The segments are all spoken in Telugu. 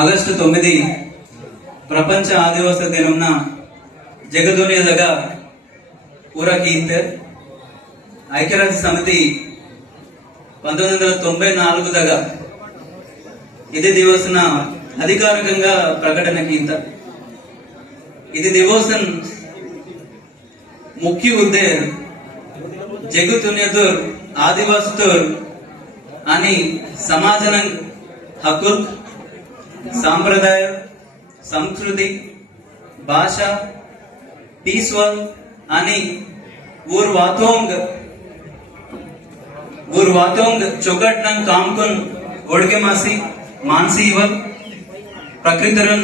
ఆగస్టు 9 ప్రపంచ ఆదివాసీ దినంన జగదునియదಗ ಊರಕೀಂತ ఐక్యరాజ్య సమితి 1994 ఇది దివసన అధికారికంగా ప్రకటనకీంత ఇది దివసన్ ముఖ్య ఉద్దేశ జగదునియదర్ ఆదివాసుతర్ అని సమాజన हक्कुल सांप्रदाय संस्कृति भाषा पीसवल आणि वातोंग चौकटनं काम कन ओडके मासी मानसी इवल प्रकृतिरन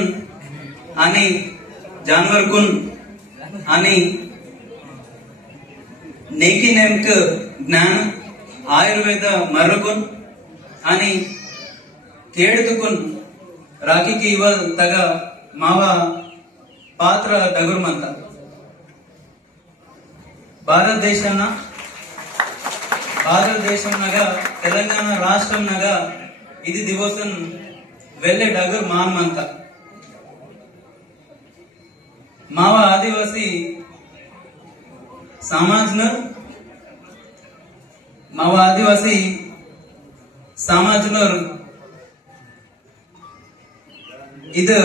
आणि जानवर कुन आणि नेकी नेमक ज्ञान आयुर्वेद मरगुन आणि केडुकुन राखी की इवल तग मावा पात्र दगुरमंत भारत देशम नगा तेलंगाना राष्ट्रम नगा इदी दिवसन वेल्ले डगर मानमंत मावा आदिवासी समाजनर ಇದು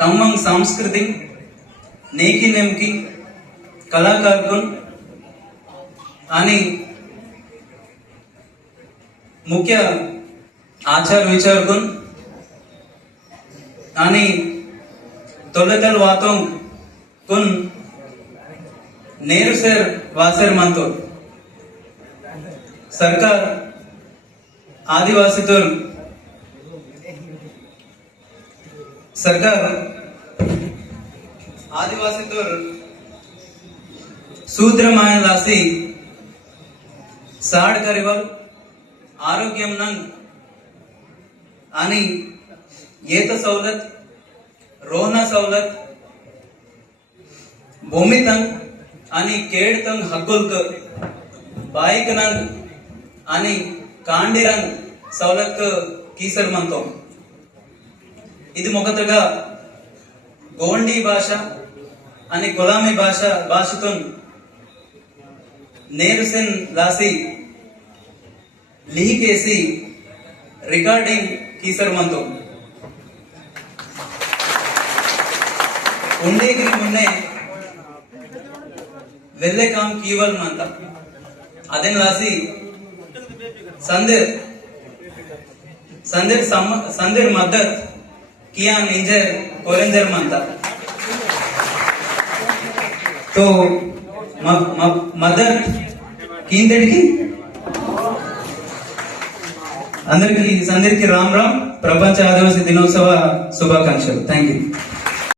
ತಮ್ಮ ಸಂಸ್ಕೃತಿ नेकी नेमकी कलाकार आणि मुख्य आचार विचार आणि तोलतल वातों कुन नेरुसेर वासेर मानतो सरकार आदिवासी शूद्र मायन लासी साड करिवल आरोग्यम नंग आणि येत सवलत रोहना सवलत भूमि तंग आणि केड तंग हक्कुल्क बाईक नंग आणि कांडिरंग सवलत कीसर म्हणतो ఇది మొదటగా గోండి భాష అని గులామీ భాషతో నేరుసెన్ లాసి లిహికేసి రికార్డింగ్ కీసర్మంతో ఉండేగిరి మున్నే వెళ్ళే కామ్ కీవల్ మంత అదెన్ లాసి సందేర్ మద్దత్ किया निंजर कोरेंदर मानता तो मदर कींदड़की अंदर की राम राम प्रपंच आदिवासी दिनोत्सव शुभाकांक्षलु थैंक यू।